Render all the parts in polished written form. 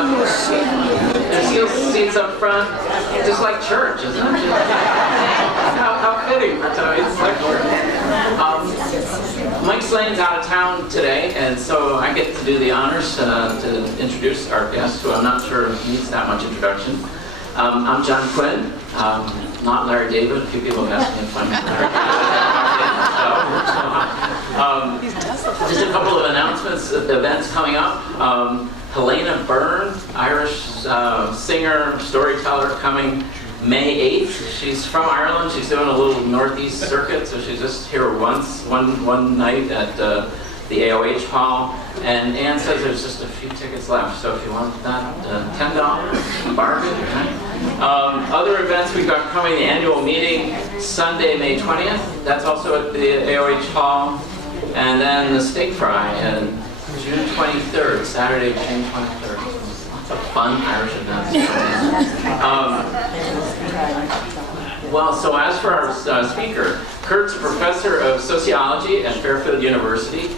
There's seats up front, just like church, isn't it? How fitting for tonight's lecture. Mike Slane's out of town today, and so I get to do the honors to introduce our guest, who I'm not sure needs that much introduction. I'm John Quinn, not Larry David. A few people have asked me if I'm Larry David. Just a couple of announcements, events coming up. Helena Byrne, Irish singer, storyteller, coming May 8th. She's from Ireland. She's doing a little northeast circuit, so she's just here one night at the AOH Hall. And Ann says there's just a few tickets left, so if you want that, $10, bargain. Other events we've got coming: the annual meeting, Sunday, May 20th. That's also at the AOH Hall. And then the steak fry, June 23rd, Saturday, June 23rd. Lots of fun Irish events. Well, so as for our speaker, Kurt's a professor of sociology at Fairfield University,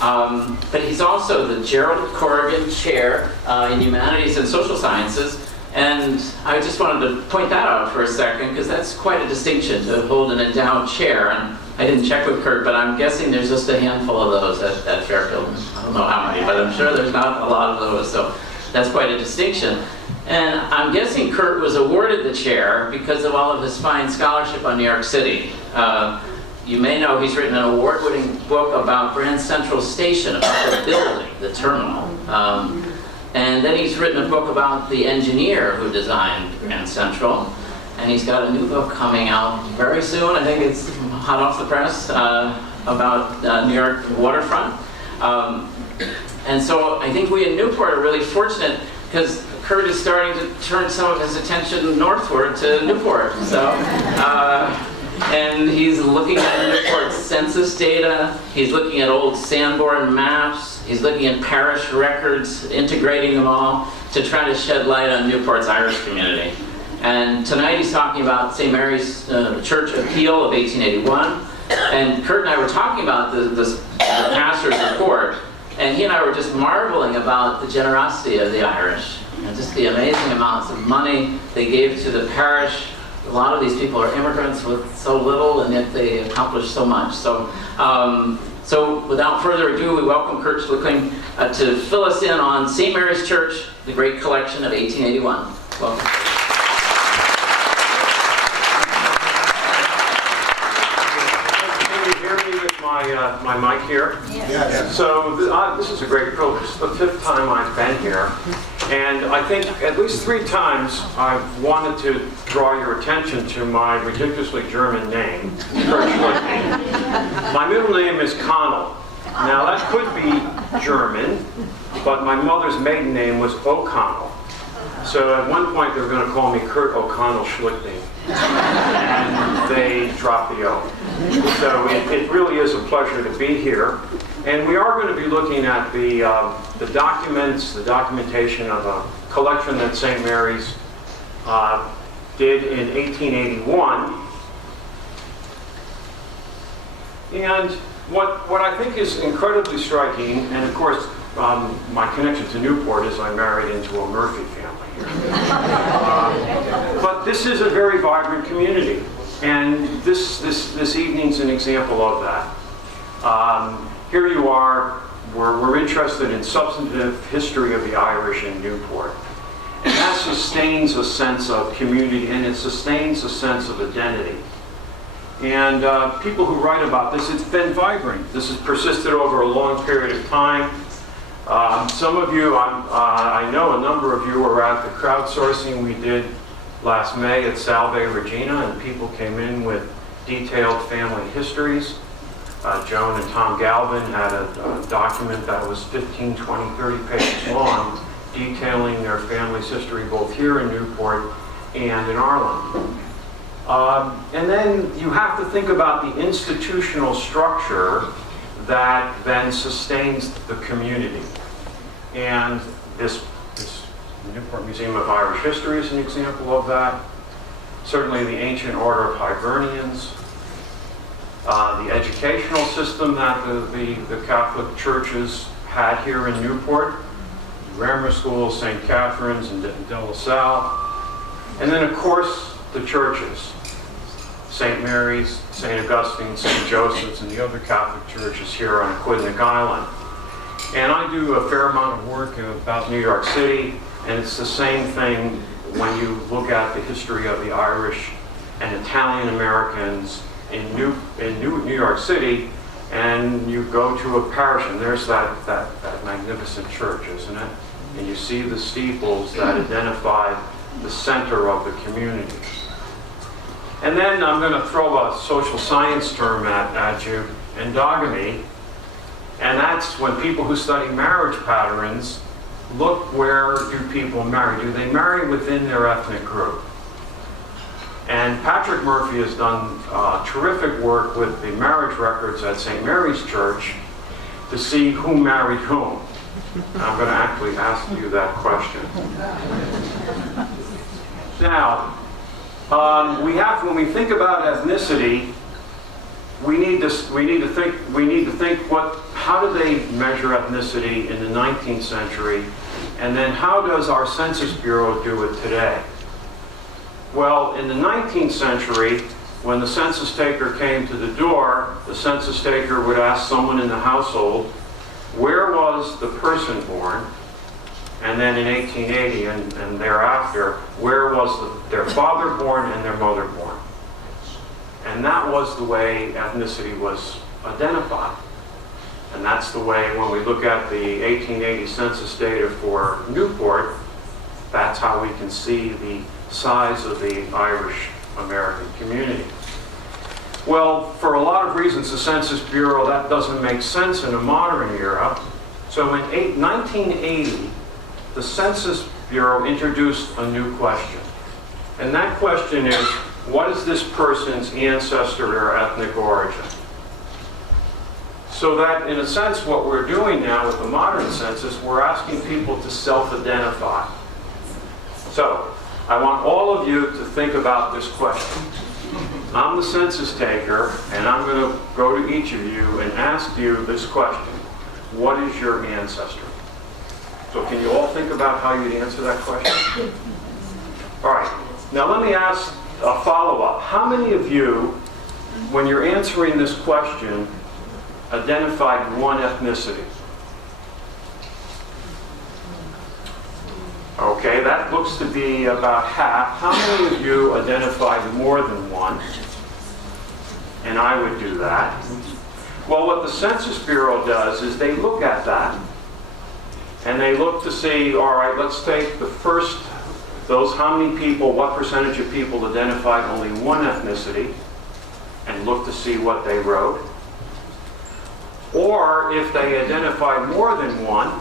but he's also the Gerald Corrigan Chair in Humanities and Social Sciences. And I just wanted to point that out for a second, because that's quite a distinction to hold an endowed chair. And I didn't check with Kurt, but I'm guessing there's just a handful of those at Fairfield. I don't know how many, but I'm sure there's not a lot of those, so that's quite a distinction. And I'm guessing Kurt was awarded the chair because of all of his fine scholarship on New York City. You may know he's written an award-winning book about Grand Central Station, about the building, the terminal. And then he's written a book about the engineer who designed Grand Central. And he's got a new book coming out very soon. I think it's hot off the press, about New York waterfront. And so I think we in Newport are really fortunate, because Kurt is starting to turn some of his attention northward to Newport. So, and he's looking at Newport's census data. He's looking at old Sanborn maps. He's looking at parish records, integrating them all to try to shed light on Newport's Irish community. And tonight he's talking about St. Mary's Church Appeal of 1881. And Kurt and I were talking about the pastor's report, and he and I were just marveling about the generosity of the Irish, and just the amazing amounts of money they gave to the parish. A lot of these people are immigrants with so little, and yet they accomplish so much. So without further ado, we welcome Kurt Schlickling to fill us in on St. Mary's Church, the Great Collection of 1881. Welcome. Can you hear me with my mic here? Yes. So this is a great privilege. It's the 5th time I've been here. And I think at least 3 times I've wanted to draw your attention to my ridiculously German name, Kurt Schlickling. My middle name is Connell. Now that could be German, but my mother's maiden name was O'Connell. So at one point they were going to call me Kurt O'Connell Schlickling. And they dropped the O. So it really is a pleasure to be here. And we are going to be looking at the documents, the documentation of a collection that St. Mary's did in 1881. And what I think is incredibly striking, and of course my connection to Newport is I married into a Murphy family here. But this is a very vibrant community, and this evening's an example of that. Here you are, we're interested in substantive history of the Irish in Newport. And that sustains a sense of community, and it sustains a sense of identity. And people who write about this, it's been vibrant. This has persisted over a long period of time. Some of you, I know a number of you were at the crowdsourcing we did last May at Salve Regina, and people came in with detailed family histories. Joan and Tom Galvin had a document that was 15, 20, 30 pages long, detailing their family's history both here in Newport and in Ireland. And then you have to think about the institutional structure that then sustains the community. And this Newport Museum of Irish History is an example of that. Certainly the Ancient Order of Hibernians. The educational system that the Catholic churches had here in Newport. grammar schools, St. Catherine's and De La Salle. And then, of course, the churches. St. Mary's, St. Augustine, St. Joseph's, and the other Catholic churches here on Aquidneck Island. And I do a fair amount of work about New York City, and it's the same thing when you look at the history of the Irish and Italian Americans in New York City, and you go to a parish, and there's that magnificent church, isn't it? And you see the steeples that identify the center of the community. And then I'm going to throw a social science term at you, endogamy. And that's when people who study marriage patterns look, where do people marry? Do they marry within their ethnic group? And Patrick Murphy has done terrific work with the marriage records at St. Mary's Church to see who married whom. And I'm going to actually ask you that question. Now, when we think about ethnicity, we need to think how do they measure ethnicity in the 19th century, and then how does our Census Bureau do it today? Well, in the 19th century, when the census taker came to the door, the census taker would ask someone in the household, where was the person born? And then in 1880 and thereafter, where was their father born and their mother born? And that was the way ethnicity was identified. And that's the way, when we look at the 1880 census data for Newport, that's how we can see the size of the Irish American community. Well, for a lot of reasons, the Census Bureau, that doesn't make sense in a modern era. So in 1980, the Census Bureau introduced a new question. And that question is, what is this person's ancestry or ethnic origin? So that, in a sense, what we're doing now with the modern census, we're asking people to self-identify. So, I want all of you to think about this question. I'm the census taker, and I'm going to go to each of you and ask you this question. What is your ancestry? So can you all think about how you'd answer that question? All right. Now let me ask a follow-up. How many of you, when you're answering this question, identified one ethnicity? Okay, that looks to be about half. How many of you identified more than one? And I would do that. Well, what the Census Bureau does is they look at that, and they look to see, all right, let's take the first, how many people, what percentage of people identified only one ethnicity, and look to see what they wrote. Or if they identified more than one,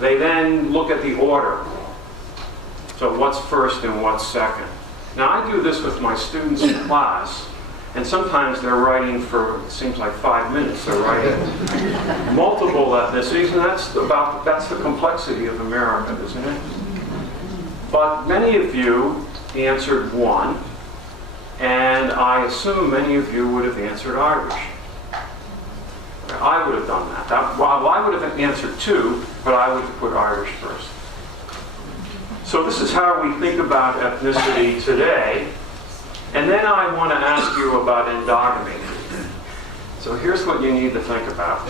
they then look at the order. So what's first and what's second? Now I do this with my students in class, and sometimes they're writing for, it seems like 5 minutes, they're writing multiple ethnicities, and that's the complexity of America, isn't it? But many of you answered one, and I assume many of you would have answered Irish. I would have done that. Well, I would have answered two, but I would have put Irish first. So this is how we think about ethnicity today. And then I want to ask you about endogamy. So here's what you need to think about.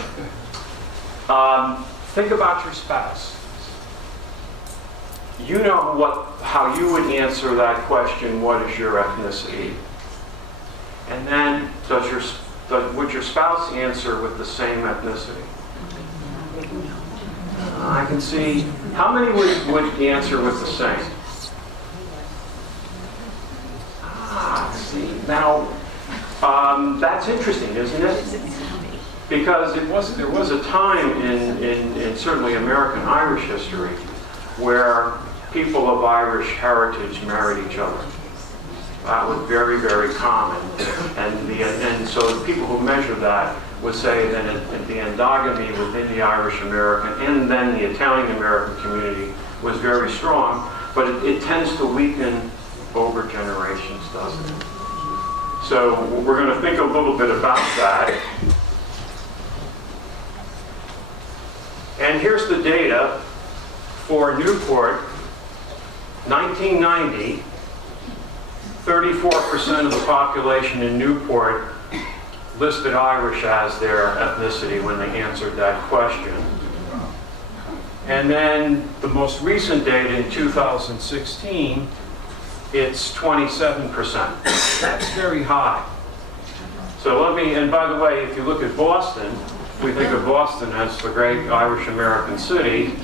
Think about your spouse. You know how you would answer that question, what is your ethnicity? And then would your spouse answer with the same ethnicity? I can see. How many would answer with the same? See, now, that's interesting, isn't it? Because there was a time in certainly American Irish history where people of Irish heritage married each other. That was very, very common. And so the people who measured that would say that the endogamy within the Irish American and then the Italian American community was very strong, but it tends to weaken over generations, doesn't it? So we're going to think a little bit about that. And here's the data. for Newport, 1990, 34% of the population in Newport listed Irish as their ethnicity when they answered that question. And then the most recent data in 2016, it's 27%. That's very high. So and by the way, if you look at Boston, we think of Boston as the great Irish American city.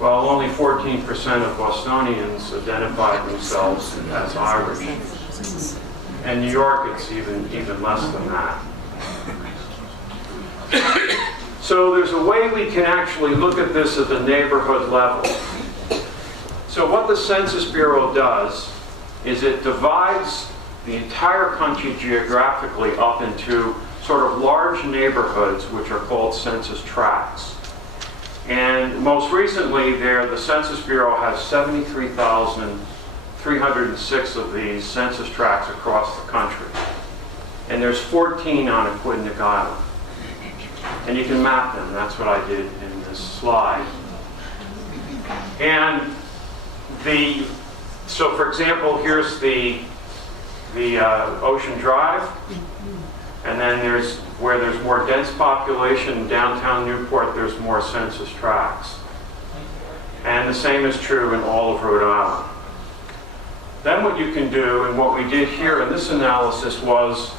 Well, only 14% of Bostonians identify themselves as Irish. And New York, it's even less than that. So there's a way we can actually look at this at the neighborhood level. So what the Census Bureau does is it divides the entire country geographically up into sort of large neighborhoods, which are called census tracts. And most recently the Census Bureau has 73,306 of these census tracts across the country. And there's 14 on Aquidneck Island. And you can map them. That's what I did in this slide. And so for example, here's the Ocean Drive. And then where there's more dense population, downtown Newport, there's more census tracts. And the same is true in all of Rhode Island. Then what you can do, and what we did here in this analysis, was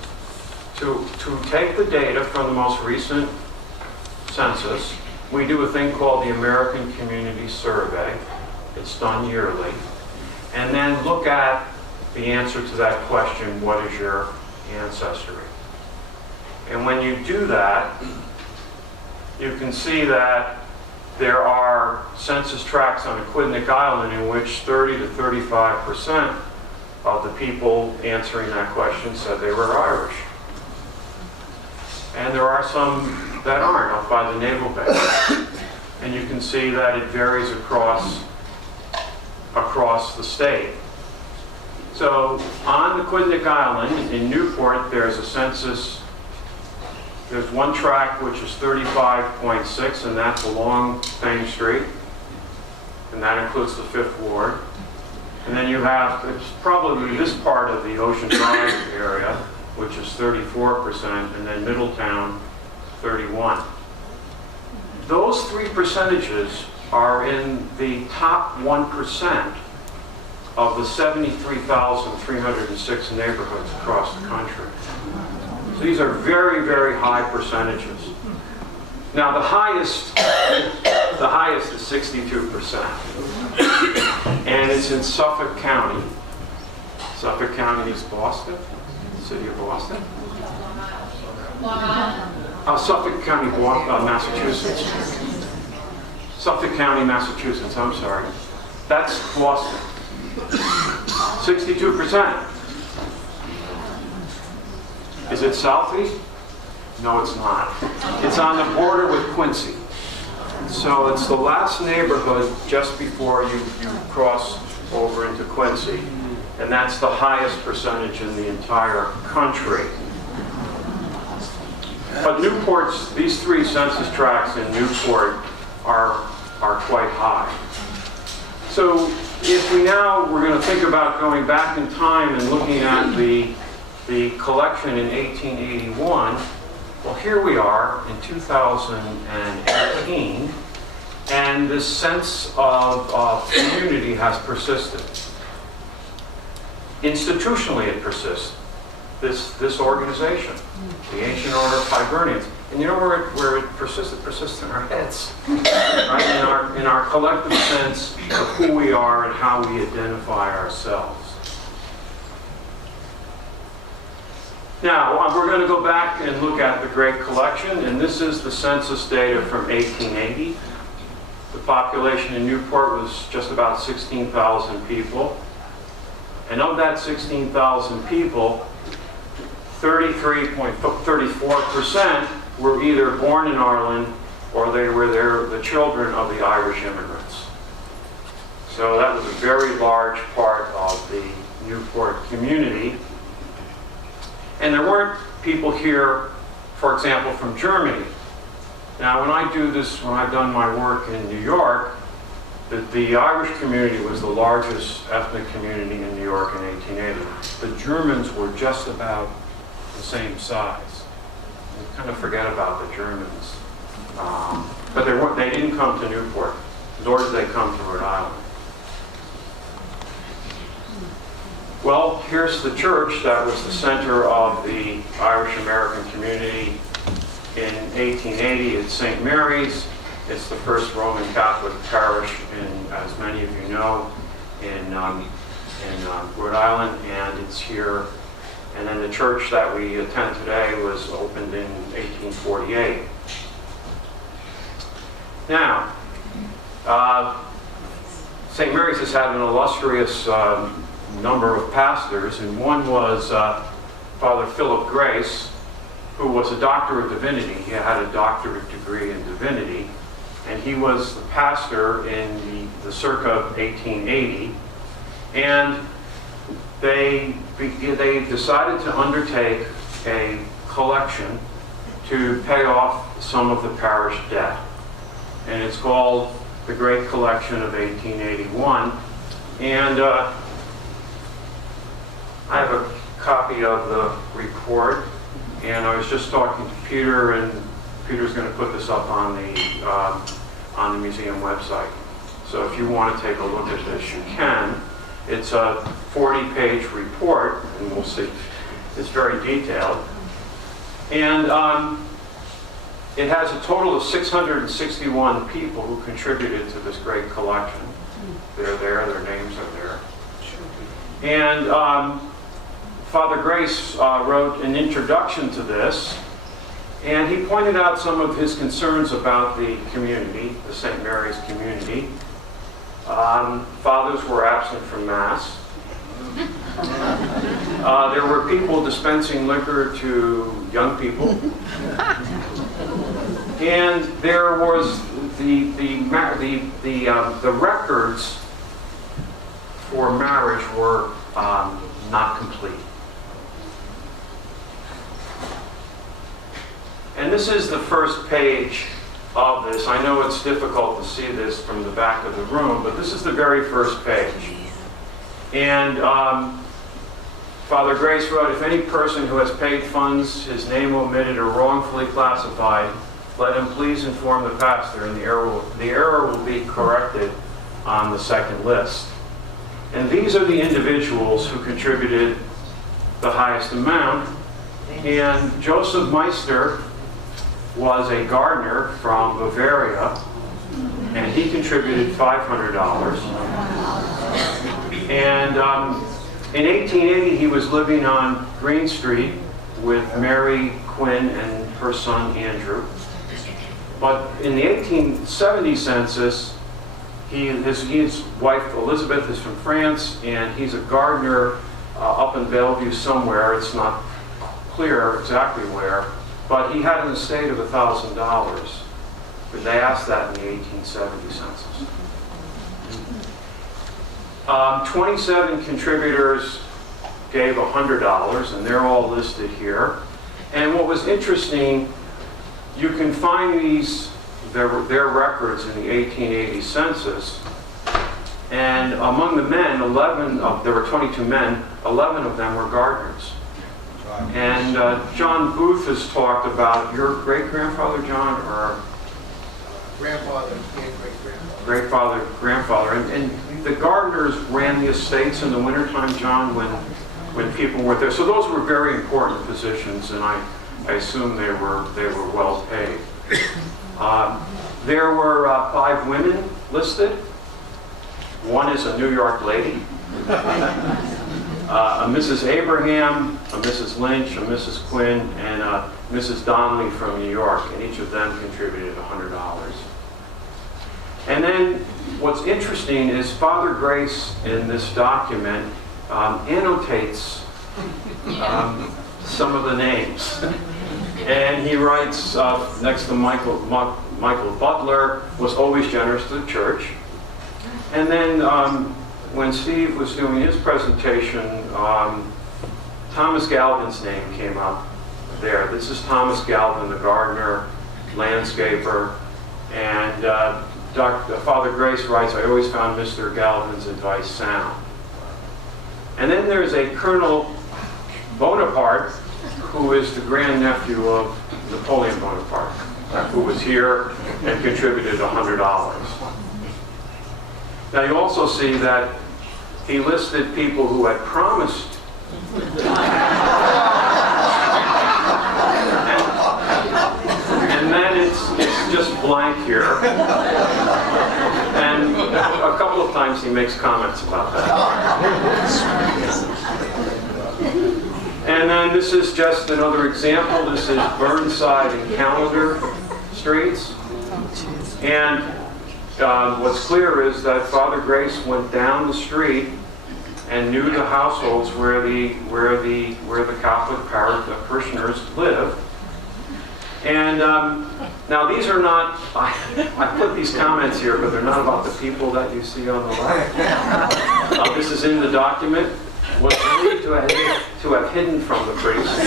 to take the data from the most recent census. We do a thing called the American Community Survey. It's done yearly. And then look at the answer to that question, what is your ancestry? And when you do that, you can see that there are census tracts on Aquidneck Island in which 30 to 35% of the people answering that question said they were Irish. And there are some that aren't, up by the naval base. And you can see that it varies across the state. So on Aquidneck Island in Newport, there's a census. There's one tract which is 35.6, and that's along Thames Street. And that includes the 5th Ward. And then you have, it's probably this part of the Ocean Drive area, which is 34%, and then Middletown, 31. Those three percentages are in the top 1% of the 73,306 neighborhoods across the country. So these are very, very high percentages. Now the highest is 62%. And it's in Suffolk County. Suffolk County is Boston, the city of Boston. Suffolk County, Massachusetts. Suffolk County, Massachusetts, I'm sorry. That's Boston. 62%. Is it southeast? No, it's not. It's on the border with Quincy. So it's the last neighborhood just before you cross over into Quincy. And that's the highest percentage in the entire country. But these three census tracts in Newport are quite high. So if we're going to think about going back in time and looking at the collection in 1881, well, here we are in 2018, and this sense of community has persisted. Institutionally, it persists. This organization, the Ancient Order of Hibernians. And you know where it persists? It persists in our heads, right? In our collective sense of who we are and how we identify ourselves. Now, we're going to go back and look at the Great Collection, and this is the census data from 1880. The population in Newport was just about 16,000 people. And of that 16,000 people, 33.34% were either born in Ireland or they were the children of the Irish immigrants. So that was a very large part of the Newport community. And there weren't people here, for example, from Germany. Now, when I've done my work in New York, The Irish community was the largest ethnic community in New York in 1880. The Germans were just about the same size. We kind of forget about the Germans. But they didn't come to Newport, nor did they come to Rhode Island. Well, here's the church that was the center of the Irish American community in 1880. It's St. Mary's. It's the first Roman Catholic parish, as many of you know, in Rhode Island, and it's here. And then the church that we attend today was opened in 1848. Now, St. Mary's has had an illustrious number of pastors, and one was Father Philip Grace, who was a doctor of divinity. He had a doctorate degree in divinity, and he was the pastor in the circa 1880. And they decided to undertake a collection to pay off some of the parish debt. And it's called the Great Collection of 1881. And I have a copy of the report, and I was just talking to Peter, and Peter's going to put this up on the museum website. So if you want to take a look at this, you can. It's a 40-page report, and we'll see. It's very detailed. And it has a total of 661 people who contributed to this great collection. They're there, their names are there. And Father Grace wrote an introduction to this, and he pointed out some of his concerns about the community, the St. Mary's community. Fathers were absent from Mass. There were people dispensing liquor to young people. And there was the records for marriage were not complete. And this is the first page of this. I know it's difficult to see this from the back of the room, but this is the very first page. And Father Grace wrote, "If any person who has paid funds, his name omitted or wrongfully classified, let him please inform the pastor, and the error will be corrected on the second list." And these are the individuals who contributed the highest amount. And Joseph Meister was a gardener from Bavaria, and he contributed $500. And in 1880, he was living on Green Street with Mary Quinn and her son Andrew. But in the 1870 census, his wife Elizabeth is from France, and he's a gardener up in Bellevue somewhere. It's not clear exactly where, but he had an estate of $1,000. But they asked that in the 1870 census. 27 contributors gave $100, and they're all listed here. And what was interesting, you can find their records in the 1880 census, and among the men, there were 22 men, 11 of them were gardeners. And John Booth has talked about your great-grandfather, John, or grandfather and great-grandfather. Grandfather. And the gardeners ran the estates in the wintertime, John, when people were there. So those were very important positions, and I assume they were well paid. There were 5 women listed. One is a New York lady, a Mrs. Abraham, a Mrs. Lynch, a Mrs. Quinn, and a Mrs. Donnelly from New York, and each of them contributed $100. And then what's interesting is Father Grace in this document annotates some of the names. And he writes next to Michael Butler was always generous to the church. And then when Steve was doing his presentation, Thomas Galvin's name came up there. This is Thomas Galvin, the gardener, landscaper, and Father Grace writes, I always found Mr. Galvin's advice sound. And then there's a Colonel Bonaparte, who is the grandnephew of Napoleon Bonaparte, who was here and contributed $100. Now you also see that he listed people who had promised. And then it's just blank here. And a couple of times he makes comments about that. And then this is just another example. This is Burnside and Calendar Streets. And what's clear is that Father Grace went down the street and knew the households where the Catholic parishioners live. And now these are not, I put these comments here, but they're not about the people that you see on the left. This is in the document. Was believed to have hidden from the priest.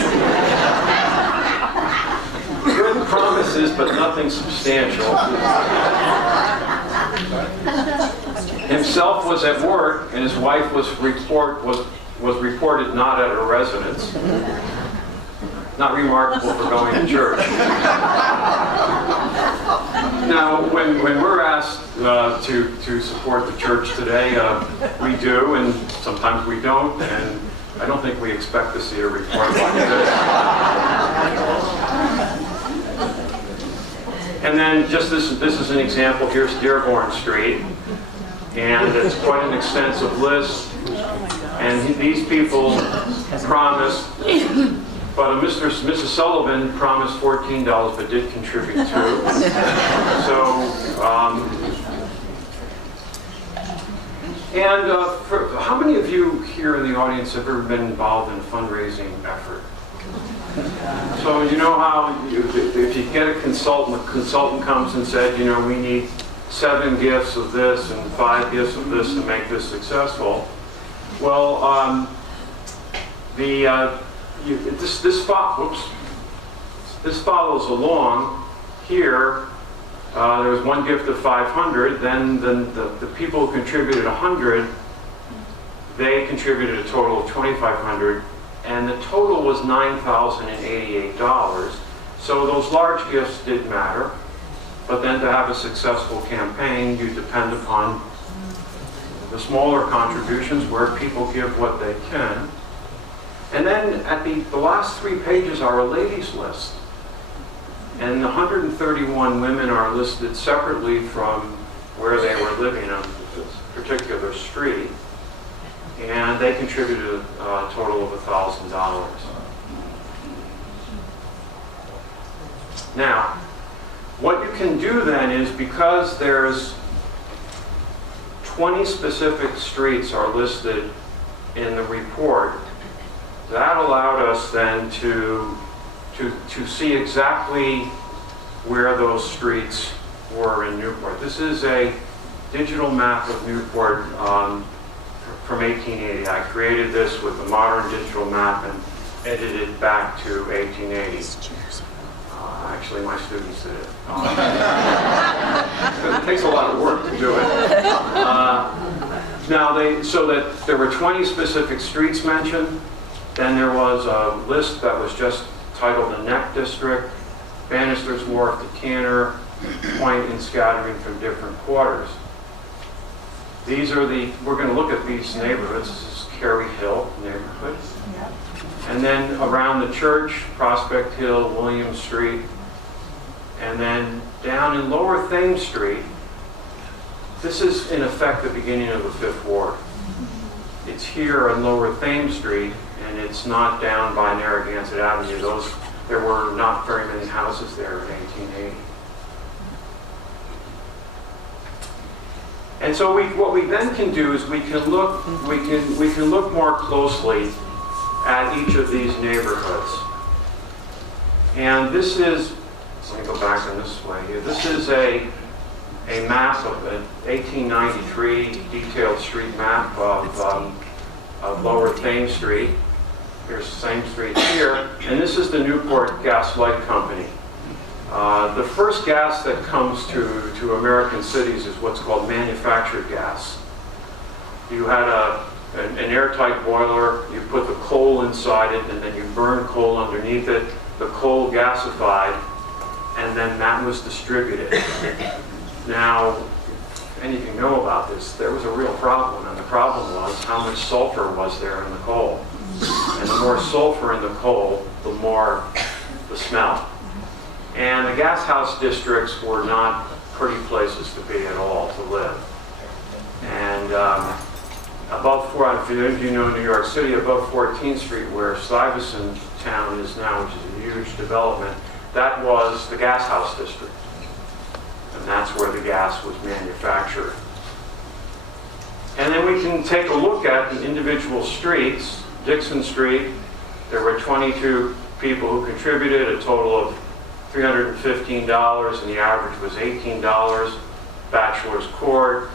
Good promises, but nothing substantial. Himself was at work, and his wife was reported not at her residence. Not remarkable for going to church. Now, when we're asked to support the church today, we do, and sometimes we don't, and I don't think we expect to see a report like this. And then just this is an example. Here's Dearborn Street, and it's quite an extensive list. And these people promised, but Mrs. Sullivan promised $14, but did contribute $2. So, how many of you here in the audience have ever been involved in a fundraising effort? So you know how if you get a consultant, the consultant comes and said, you know, we need 7 gifts of this and 5 gifts of this to make this successful. Well, this follows along here. There was one gift of 500. Then the people who contributed 100, they contributed a total of 2,500, and the total was $9,088. So those large gifts did matter, but then to have a successful campaign, you depend upon the smaller contributions where people give what they can. And then at the last 3 pages are a ladies' list. And 131 women are listed separately from where they were living on this particular street. And they contributed a total of $1,000. Now, what you can do then is, because there's 20 specific streets are listed in the report, that allowed us then to see exactly where those streets were in Newport. This is a digital map of Newport from 1880. I created this with a modern digital map and edited it back to 1880. Actually, my students did it. It takes a lot of work to do it. So that there were 20 specific streets mentioned. Then there was a list that was just titled the Neck District, Bannister's Wharf to Canner, Point and scattering from different quarters. These are we're going to look at these neighborhoods. This is Carey Hill neighborhood. And then around the church, Prospect Hill, William Street. And then down in Lower Thames Street, this is in effect the beginning of the 5th Ward. It's here on Lower Thames Street, and it's not down by Narragansett Avenue. There were not very many houses there in 1880. And so what we then can do is we can look more closely at each of these neighborhoods. And this is, let me go back in this way here. This is a map of an 1893 detailed street map of Lower Thames Street. Here's the same street here. And this is the Newport Gas Light Company. The first gas that comes to American cities is what's called manufactured gas. You had an airtight boiler, you put the coal inside it, and then you burn coal underneath it. The coal gasified, and then that was distributed. Now, if any of you know about this, there was a real problem, and the problem was how much sulfur was there in the coal. And the more sulfur in the coal, the more the smell. And the gas house districts were not pretty places to be at all to live. And if you know New York City, above 14th Street, where Stuyvesant Town is now, which is a huge development, that was the gas house district. And that's where the gas was manufactured. And then we can take a look at the individual streets. Dixon Street, there were 22 people who contributed, a total of $315, and the average was $18. Bachelor's Court,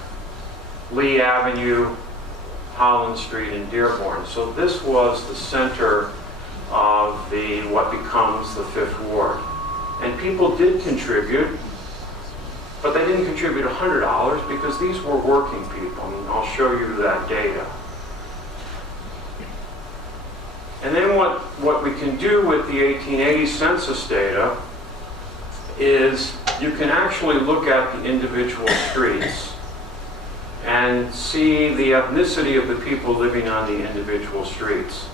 Lee Avenue, Holland Street, and Dearborn. So this was the center of what becomes the Fifth Ward. And people did contribute, but they didn't contribute $100 because these were working people, and I'll show you that data. And then what we can do with the 1880 census data is you can actually look at the individual streets and see the ethnicity of the people living on the individual streets.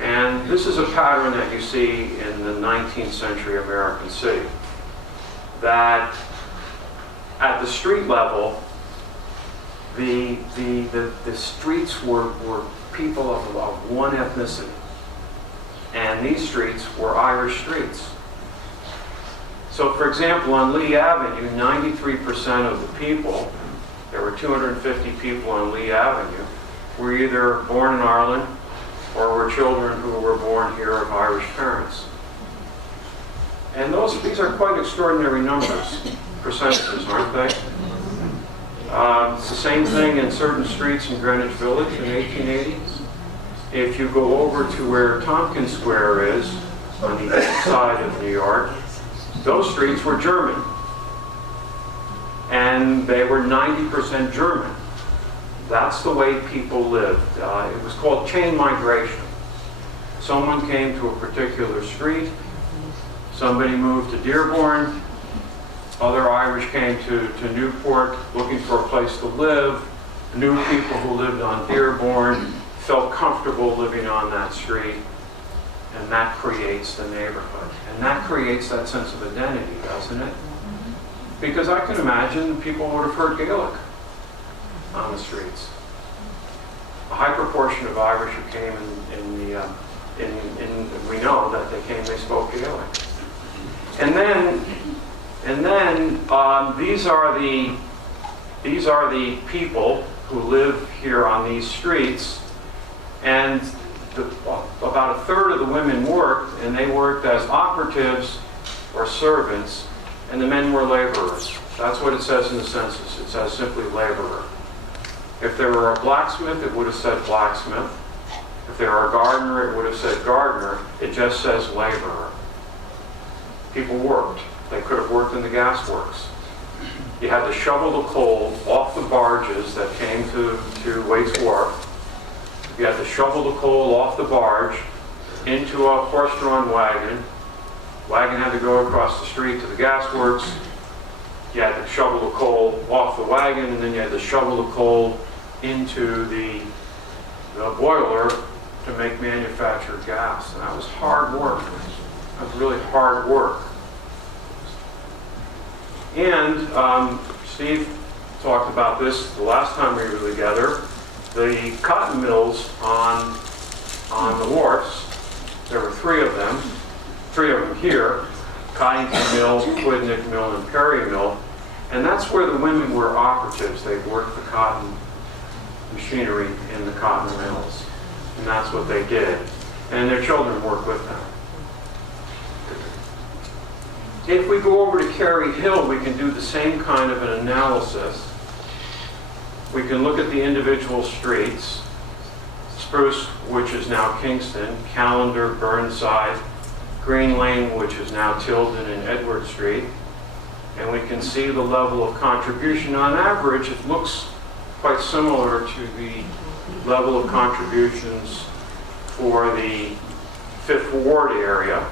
And this is a pattern that you see in the 19th century American city. That at the street level, the streets were people of one ethnicity. And these streets were Irish streets. So for example, on Lee Avenue, 93% of the people, there were 250 people on Lee Avenue, were either born in Ireland or were children who were born here of Irish parents. And these are quite extraordinary numbers, percentages, aren't they? It's the same thing in certain streets in Greenwich Village in 1880. If you go over to where Tompkins Square is, on the east side of New York, those streets were German. And they were 90% German. That's the way people lived. It was called chain migration. Someone came to a particular street, somebody moved to Dearborn, other Irish came to Newport looking for a place to live, new people who lived on Dearborn felt comfortable living on that street, and that creates the neighborhood. And that creates that sense of identity, doesn't it? Because I can imagine people would have heard Gaelic on the streets. A high proportion of Irish who came we know that they spoke Gaelic. And then these are the people who live here on these streets, and about a third of the women worked, and they worked as operatives or servants, and the men were laborers. That's what it says in the census. It says simply laborer. If there were a blacksmith, it would have said blacksmith. If there were a gardener, it would have said gardener. It just says laborer. People worked. They could have worked in the gas works. You had to shovel the coal off the barges that came to Waite's Wharf. You had to shovel the coal off the barge into a horse-drawn wagon. Wagon had to go across the street to the gas works. You had to shovel the coal off the wagon, and then you had to shovel the coal into the boiler to make manufactured gas. And that was hard work. That was really hard work. And Steve talked about this the last time we were together. The cotton mills on the wharfs, there were three of them here, Coddington Mill, Quidnick Mill, and Perry Mill. And that's where the women were operatives. They worked the cotton machinery in the cotton mills. And that's what they did. And their children worked with them. If we go over to Cary Hill, we can do the same kind of an analysis. We can look at the individual streets. Spruce, which is now Kingston, Callender, Burnside, Green Lane, which is now Tilden and Edward Street. And we can see the level of contribution. On average, it looks quite similar to the level of contributions for the Fifth Ward area.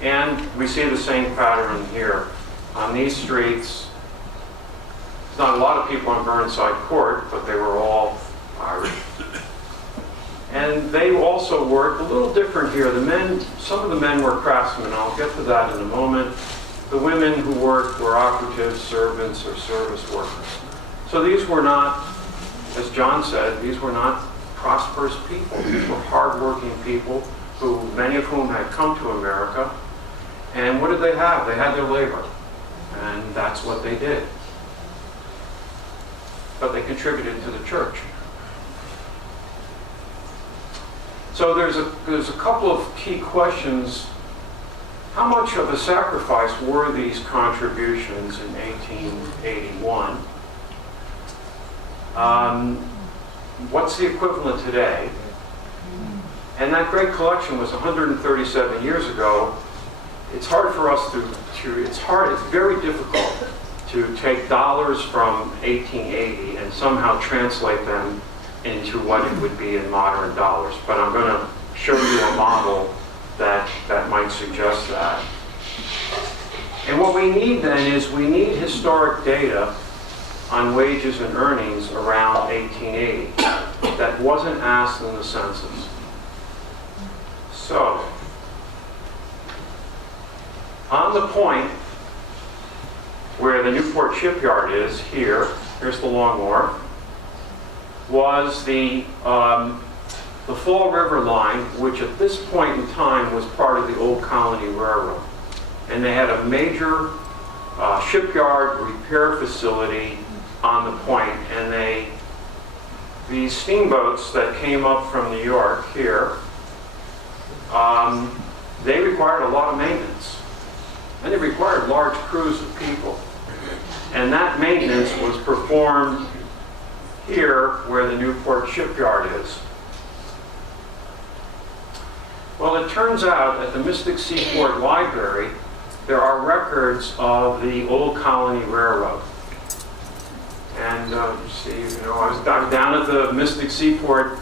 And we see the same pattern here. On these streets, there's not a lot of people on Burnside Court, but they were all Irish. And they also worked a little different here. The men, some of the men were craftsmen. I'll get to that in a moment. The women who worked were operatives, servants, or service workers. So these were not, as John said, these were not prosperous people. These were hardworking people who, many of whom had come to America. And what did they have? They had their labor. And that's what they did. But they contributed to the church. So there's a couple of key questions. How much of a sacrifice were these contributions in 1881? What's the equivalent today? And that great collection was 137 years ago. It's hard for us it's very difficult to take dollars from 1880 and somehow translate them into what it would be in modern dollars. But I'm going to show you a model that might suggest that. And what we need then is we need historic data on wages and earnings around 1880 that wasn't asked in the census. So, on the point where the Newport shipyard is, here's the Long Wharf, was the Fall River line, which at this point in time was part of the Old Colony Railroad. And they had a major shipyard repair facility on the point, and these steamboats that came up from New York here, they required a lot of maintenance. And they required large crews of people. And that maintenance was performed here where the Newport shipyard is. Well, it turns out at the Mystic Seaport Library, there are records of the Old Colony Railroad. And I was down at the Mystic Seaport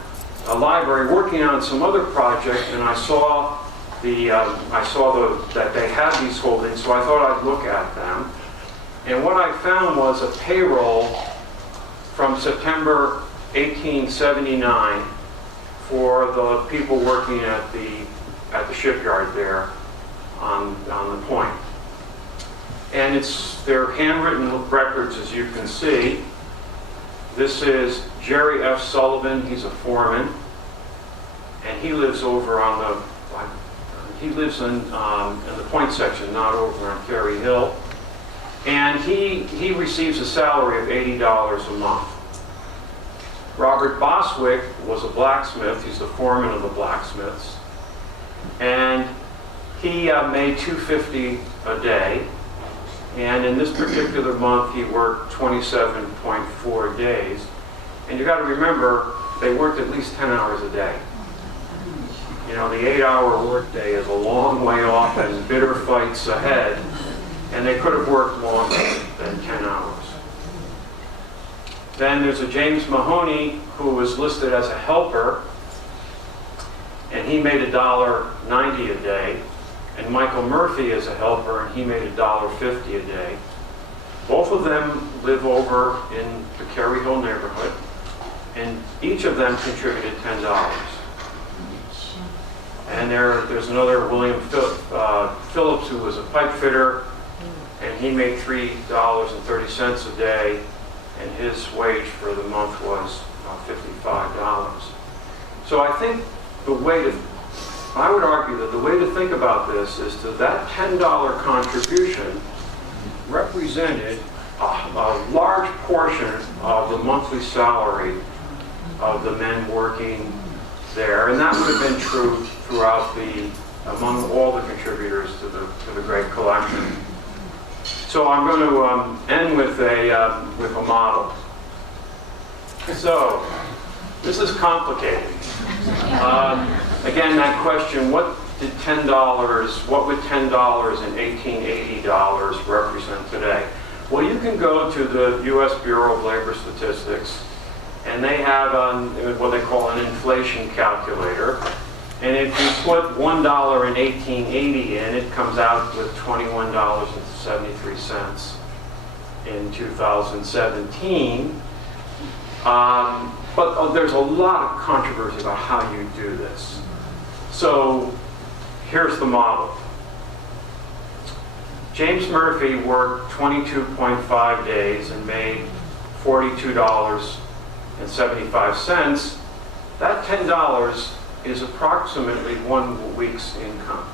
Library working on some other project, and I saw that they had these holdings, so I thought I'd look at them. And what I found was a payroll from September 1879 for the people working at the shipyard there on the point. And they're handwritten records, as you can see. This is Jerry F. Sullivan. He's a foreman, and he lives over on the in the point section, not over on Cary Hill. And he receives a salary of $80 a month. Robert Boswick was a blacksmith. He's the foreman of the blacksmiths. And he made $250 a day. And in this particular month, he worked 27.4 days. And you got to remember, they worked at least 10 hours a day. You know, the 8-hour workday is a long way off and bitter fights ahead, and they could have worked longer than 10 hours. Then there's a James Mahoney who was listed as a helper, and he made $1.90 a day. And Michael Murphy is a helper, and he made $1.50 a day. Both of them live over in the Cary Hill neighborhood, and each of them contributed $10. And there's another William Phillips who was a pipe fitter, and he made $3.30 a day, and his wage for the month was $55. So I think I would argue that the way to think about this is that $10 contribution represented a large portion of the monthly salary of the men working there, and that would have been true throughout among all the contributors to the great collection. So I'm going to end with a model. So this is complicated. again, that question, what would $10 in 1880 dollars represent today? Well, you can go to the U.S. Bureau of Labor Statistics, and they have what they call an inflation calculator. And if you put $1 in 1880 in, it comes out with $21.73 in 2017. But there's a lot of controversy about how you do this. So here's the model. James Murphy worked 22.5 days and made $42.75. That $10 is approximately 1 week's income.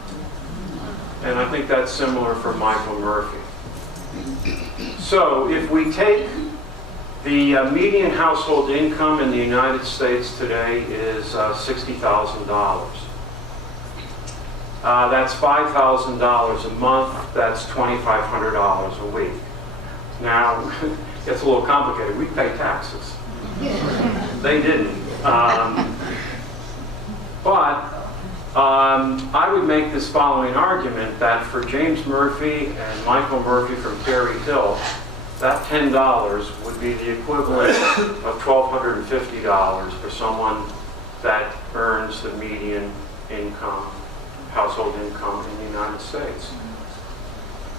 And I think that's similar for Michael Murphy. So if we take the median household income in the United States today is $60,000. That's $5,000 a month. That's $2,500 a week. Now, it's a little complicated. We pay taxes. They didn't. I would make this following argument that for James Murphy and Michael Murphy from Terry Hill, that $10 would be the equivalent of $1,250 for someone that earns the median income, household income in the United States.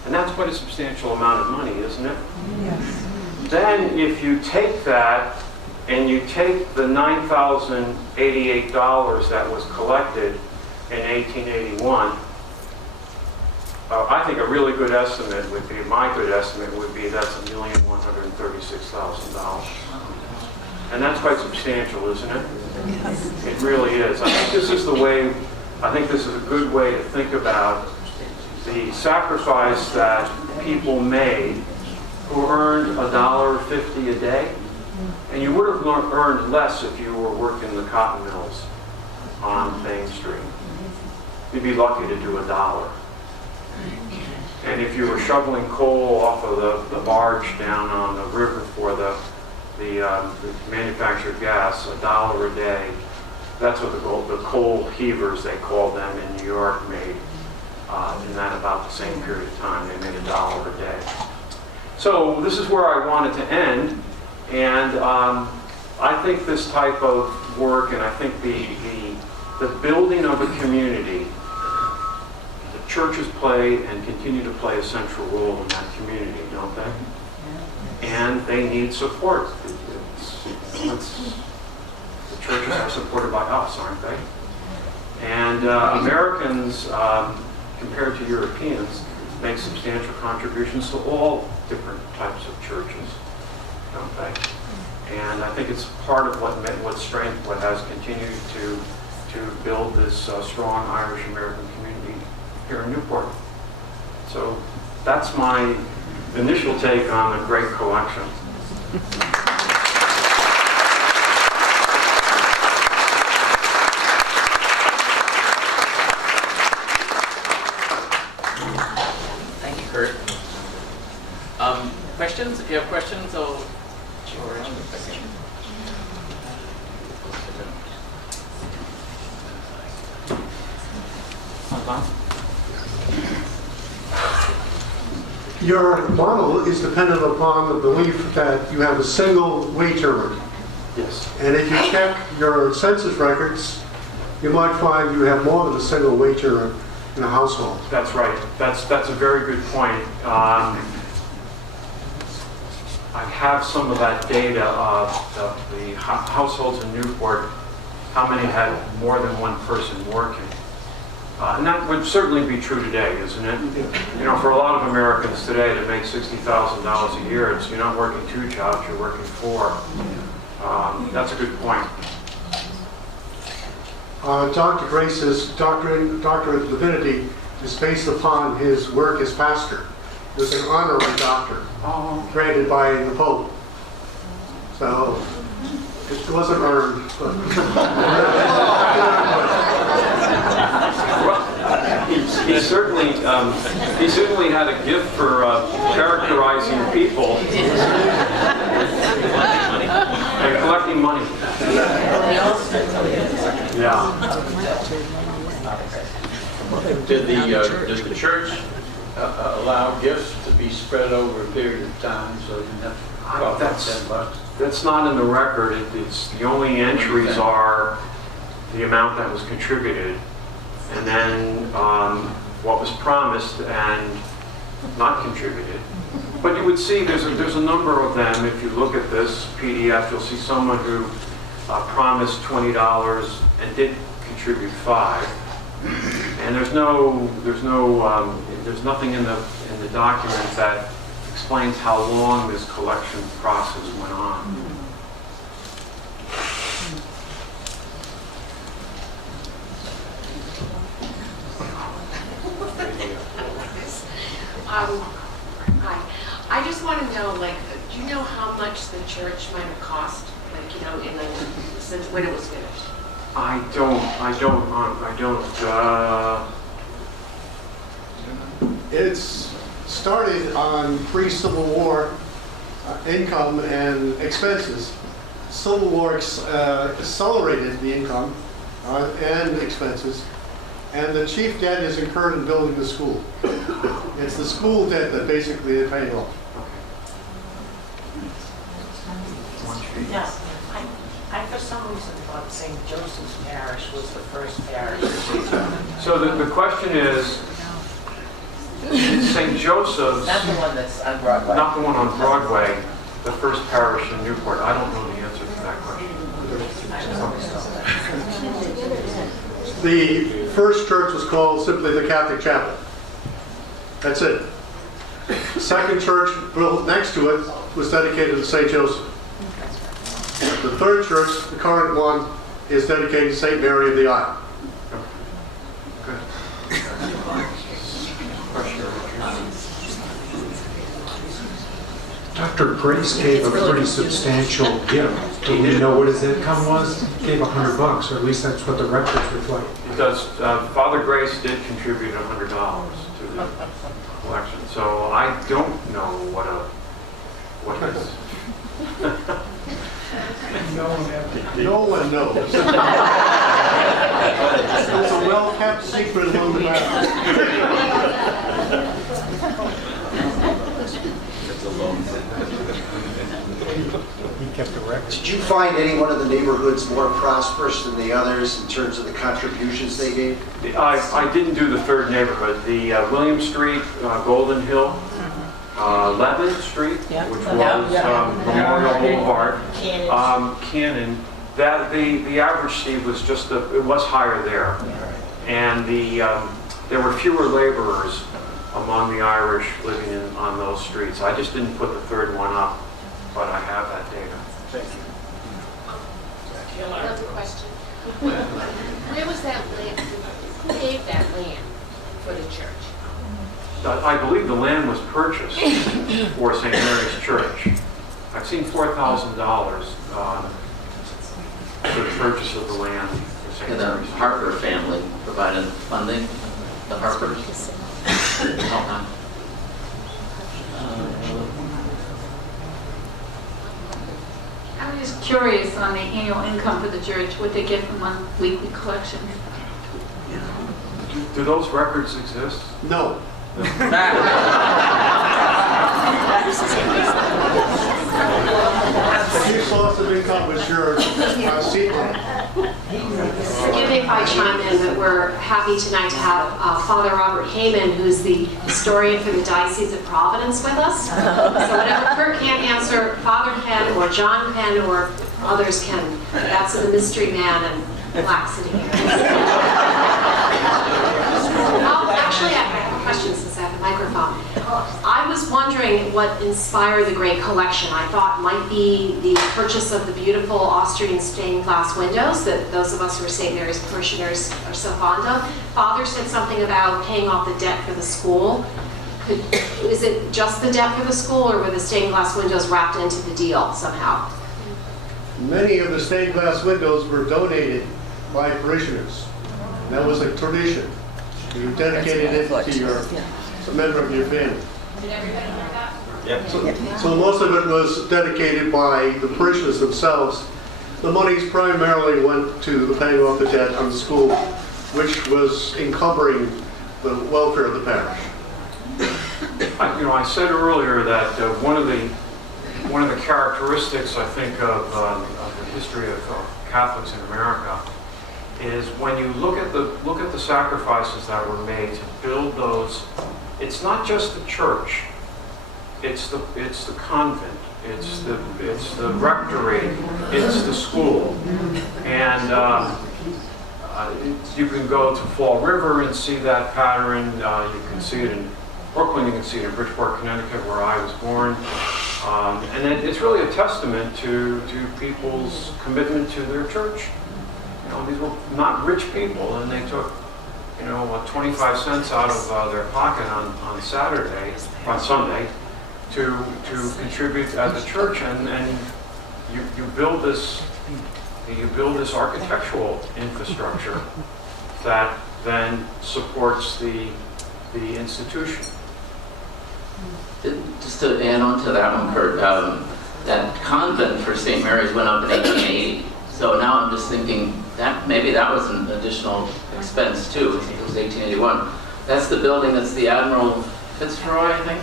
And that's quite a substantial amount of money, isn't it? Yes. Then if you take that and you take the $9,088 that was collected in 1881, I think a really good estimate would be, my good estimate would be that's $1,136,000. And that's quite substantial, isn't it? Yes. It really is. I think this is the way, I think this is a good way to think about the sacrifice that people made who earned $1.50 a day. And you would have earned less if you were working the cotton mills on Main Street. You'd be lucky to do $1. And if you were shoveling coal off of the barge down on the river for the manufactured gas, $1 a day, that's what the coal heavers, they called them in New York, made in that about the same period of time. They made $1 a day. So this is where I wanted to end. And I think this type of work, and I think the building of a community, the churches play and continue to play a central role in that community, don't they? And they need support. The churches are supported by us, aren't they? And Americans, compared to Europeans, make substantial contributions to all different types of churches, don't they? And I think it's part of what has continued to build this strong Irish American community here in Newport. So that's my initial take on the great collection. Thank you, Kurt. Questions? If you have questions, I'll go around a second. Your model is dependent upon the belief that you have a single wage earner. Yes. And if you check your census records, you might find you have more than a single wage earner in a household. That's right. That's a very good point. I have some of that data of the households in Newport, how many had more than one person working. And that would certainly be true today, isn't it? You know, for a lot of Americans today to make $60,000 a year, you're not working 2 jobs, you're working 4. That's a good point. Dr. Grace's doctorate of divinity is based upon his work as pastor. He was an honorary doctor granted by the Pope. So it wasn't earned. He certainly had a gift for characterizing people and collecting money. Yeah. Does the church allow gifts to be spread over a period of time so you can have about $10? That's not in the record. It's the only entries are the amount that was contributed, and then what was promised and not contributed. But you would see there's a number of them. If you look at this PDF, you'll see someone who promised $20 and did contribute $5. And there's nothing in the document that explains how long this collection process went on. Hi. I just want to know, like, do you know how much the church might have cost? Like, you know, since when it was finished? I don't. It's started on pre-Civil War income and expenses. Civil War accelerated the income and expenses, and the chief debt is incurred in building the school. It's the school debt that basically they paid off. Yes, I for some reason thought St. Joseph's Parish was the first parish. So the question is, St. Joseph's, Not the one that's on Broadway. not the one on Broadway, the first parish in Newport. I don't know the answer to that question. The first church was called simply the Catholic Chapel. That's it. The second church built next to it was dedicated to St. Joseph. The third church, the current one, is dedicated to St. Mary of the Isle. Good. Dr. Grace gave a pretty substantial gift. Do we know what his income was? He gave $100, or at least that's what the records reflect. It does. Father Grace did contribute $100 to the collection, so I don't know what his. No one knows. It's a well-kept secret among the Baptists. He kept the record. Did you find any one of the neighborhoods more prosperous than the others in terms of the contributions they gave? I didn't do the third neighborhood. The William Street, Golden Hill, 11th Street, which was Memorial Boulevard, Cannon. That the average, Steve, was it was higher there, and there were fewer laborers among the Irish living on those streets. I just didn't put the third one up, but I have that data. Thank you. Another question. Where was that land? Who gave that land for the church? I believe the land was purchased for St. Mary's Church. I've seen $4,000 for the purchase of the land for St. And the Mary's Church. Harper family provided funding, the Harpers. I'm just curious on the annual income for the church, what they get from one weekly collection. Do those records exist? No. A new source of income was your seat line. Forgive me if I chime in, but we're happy tonight to have Father Robert Heyman, who's the historian for the Diocese of Providence, with us. So whatever Kurt can't answer, Father can, or John can, or others can. That's the mystery man and laxity here. Actually, I have a question since I have a microphone. I was wondering what inspired the great collection. I thought might be the purchase of the beautiful Austrian stained glass windows that those of us who are St. Mary's parishioners are so fond of. Father said something about paying off the debt for the school. Is it just the debt for the school, or were the stained glass windows wrapped into the deal somehow? Many of the stained glass windows were donated by parishioners. That was a tradition. You dedicated it to a member of your family. Did everybody hear that? Yep. So most of it was dedicated by the parishioners themselves. The monies primarily went to the paying off the debt on the school, which was encumbering the welfare of the parish. I said earlier that one of the characteristics, I think, of the history of Catholics in America is when you look at the sacrifices that were made to build those. It's not just the church; it's the convent, it's the rectory, it's the school, and you can go to Fall River and see that pattern. You can see it in Brooklyn, you can see it in Bridgeport, Connecticut, where I was born. And it's really a testament to people's commitment to their church. These were not rich people, and they took, 25 cents out of their pocket on Sunday, to contribute at the church, and you build this architectural infrastructure that then supports the institution. Just to add on to that one, Kurt, that convent for St. Mary's went up in 1880. So now I'm just thinking that maybe that was an additional expense too. I think it was 1881. That's the building that's the Admiral Fitzroy, I think?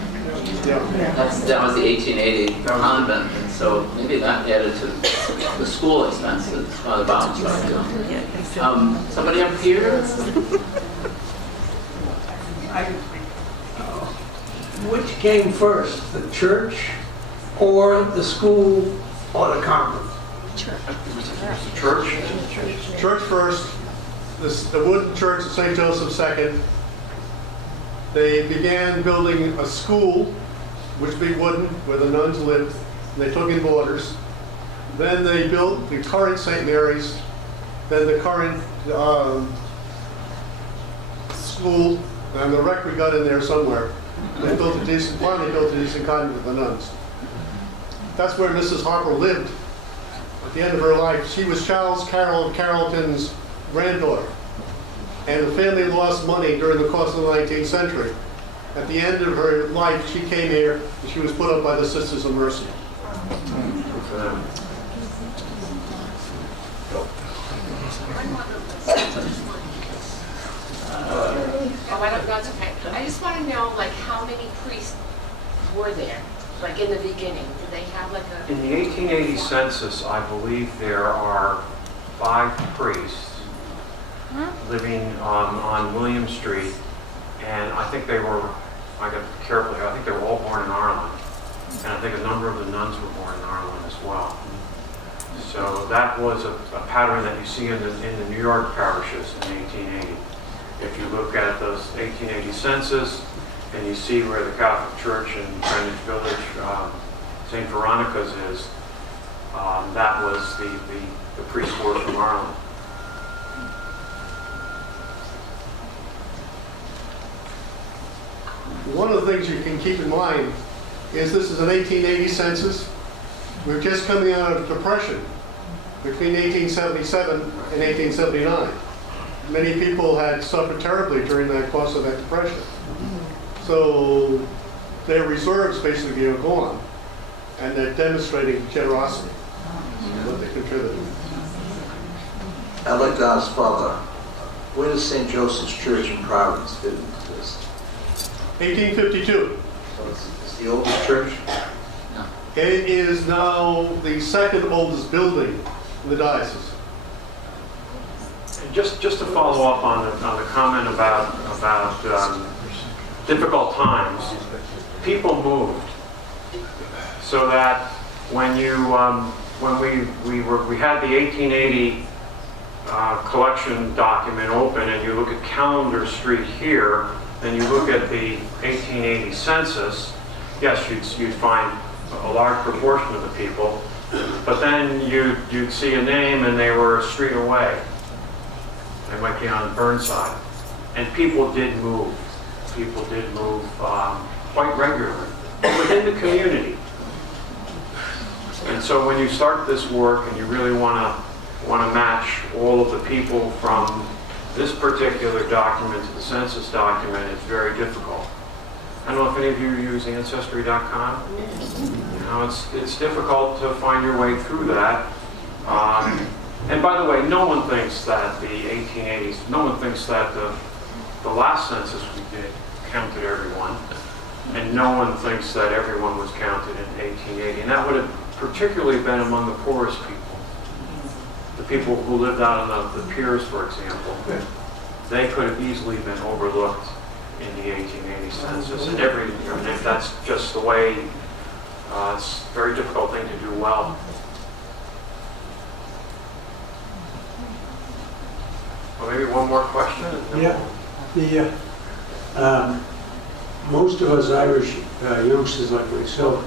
Yeah. That was the 1880 convent, and so maybe that added to the school expenses, the balance right. Somebody up here? Which came first, the church or the school or the convent? Church. Church first, the wooden church of St. Joseph second. They began building a school, which would be wooden, where the nuns lived, and they took in boarders. Then they built the current St. Mary's, then the current school, and the rectory got in there somewhere. They built a decent convent with the nuns. That's where Mrs. Harper lived at the end of her life. She was Charles Carroll of Carrollton's granddaughter. And the family lost money during the course of the 19th century. At the end of her life, she came here and she was put up by the Sisters of Mercy. That's okay. I just want to know, how many priests were there, in the beginning? Did they have a... In the 1880 census, I believe there are 5 priests living on William Street, and I think they were, I got carefully, I think they were all born in Ireland, and I think a number of the nuns were born in Ireland as well. So that was a pattern that you see in the New York parishes in 1880. If you look at those 1880 census, and you see where the Catholic Church in Greenwich Village, St. Veronica's is, that was the priests were from Ireland. One of the things you can keep in mind is this is an 1880 census. We're just coming out of depression between 1877 and 1879. Many people had suffered terribly during that course of that depression. So their reserves basically are gone, and they're demonstrating generosity, what they contributed. I'd like to ask Father, where does St. Joseph's Church in Providence fit into this? 1852. So it's the oldest church? It is now the second oldest building in the diocese. Just to follow up on the comment about difficult times, people moved, so that when we had the 1880 collection document open, and you look at Calendar Street here, then you look at the 1880 census, yes, you'd find a large proportion of the people, but then you'd see a name and they were a street away. They might be on Burnside. And people did move. People did move quite regularly within the community. And so when you start this work and you really want to match all of the people from this particular document to the census document, it's very difficult. I don't know if any of you use ancestry.com. It's difficult to find your way through that. And by the way, no one thinks that the 1880s, no one thinks that the last census we did counted everyone, and no one thinks that everyone was counted in 1880. And that would have particularly been among the poorest people. The people who lived out on the piers, for example, they could have easily been overlooked in the 1880 census. And if that's just the way, it's a very difficult thing to do well. Well, maybe one more question? And then Most of us Irish youngsters like myself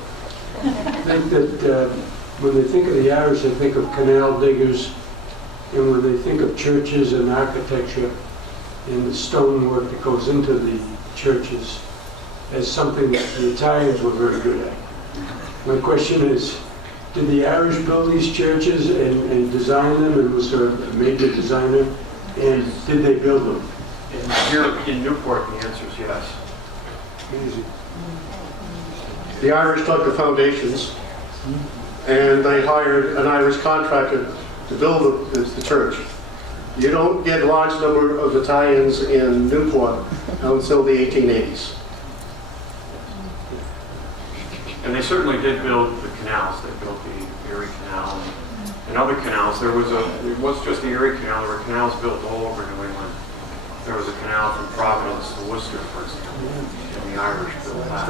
think that when they think of the Irish, they think of canal diggers, and when they think of churches and architecture and the stonework that goes into the churches as something that the Italians were very good at. My question is, did the Irish build these churches and design them, and was there a major designer, and did they build them? And here in Newport, the answer is yes. Easy. The Irish dug the foundations, and they hired an Irish contractor to build the church. You don't get a large number of Italians in Newport until the 1880s. And they certainly did build the canals. They built the Erie Canal and other canals. It was just the Erie Canal. There were canals built all over New England. There was a canal from Providence to Worcester, for example, and the Irish built that.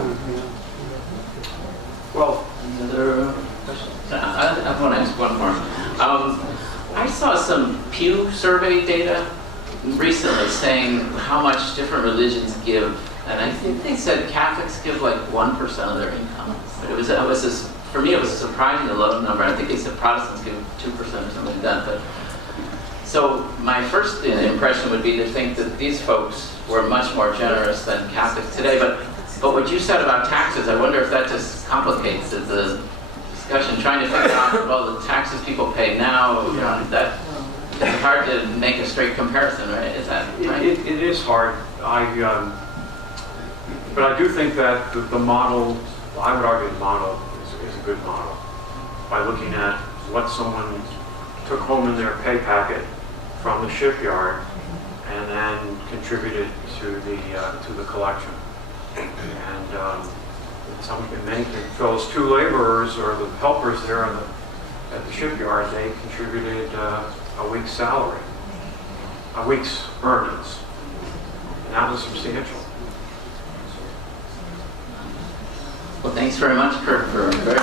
Well, Another question? I want to ask one more. I saw some Pew survey data recently saying how much different religions give, and I think they said Catholics give like 1% of their income. But for me, it was a surprisingly low number. I think they said Protestants give 2% or something like that. But so my first impression would be to think that these folks were much more generous than Catholics today. But what you said about taxes, I wonder if that just complicates the discussion, trying to figure out, well, the taxes people pay now, that it's hard to make a straight comparison, right? Is that right? it is hard. But I do think that the model, I would argue the model is a good model. By looking at what someone took home in their pay packet from the shipyard and then contributed to the collection. And in many those two laborers or the helpers there at the shipyard, they contributed a week's salary, a week's earnings, and that was substantial. Well, thanks very much, Kurt, for a very